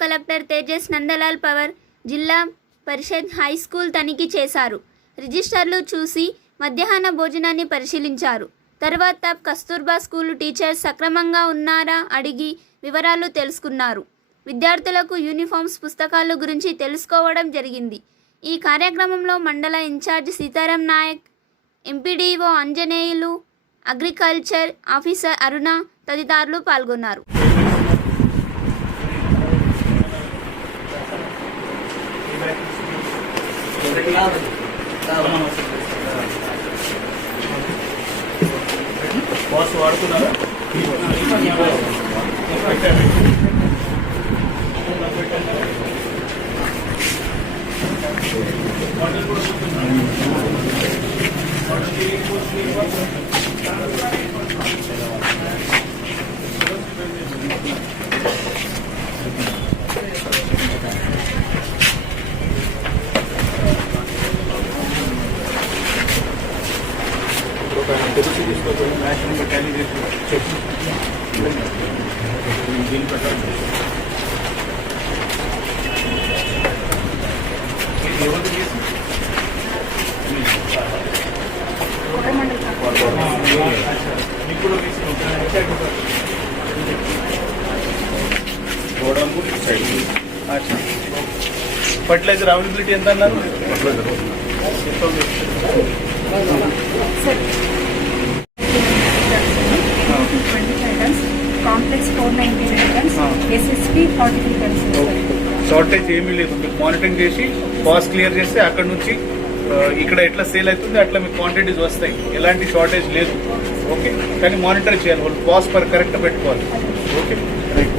Collector Tejas Nandalal power జిల్లా పరిషత్ high school తనిఖీ చేశారు. రిజిస్టర్లు చూసి మధ్యాహ్న భోజనాన్ని పరిశీలించారు. తర్వాత కస్తూర్బా స్కూల్ టీచర్స్ సక్రమంగా ఉన్నారా అడిగి వివరాలు తెలుసుకున్నారు. విద్యార్థులకు యూనిఫామ్స్ పుస్తకాలు గురించి తెలుసుకోవడం జరిగింది. ఈ కార్యక్రమంలో మండల incharge Sitaram Nayak MPDO Anjaneyulu agriculture officer Aruna తదితరులు పాల్గొన్నారు. బాస్ వాడుతున్నారా తెలుసు తీసుకోకపోయినా నేషనల్ మెకానిక్ చెప్పు దీని ప్రకారం ఎవరు చేసి కూడా గోడౌన్ సైడ్ ఫర్టిలైజర్ అవైలబిలిటీ ఎంత అన్నారు? Twenty five tons complex four ninety nine tons SSP forty three tons shortage ఏమీ లేదు. మీరు మానిటరింగ్ చేసి కాస్ట్ క్లియర్ చేస్తే అక్కడ నుంచి ఆ, ఇక్కడ ఎట్లా సేల్ అవుతుంది అట్లా మీకు క్వాంటిటీస్ వస్తాయి. ఎలాంటి షార్టేజ్ లేదు. ఓకే కానీ మానిటర్ చేయాలి. వాళ్ళు కాస్ట్ పర్ కరెక్ట్ పెట్టుకోవాలి. Okay right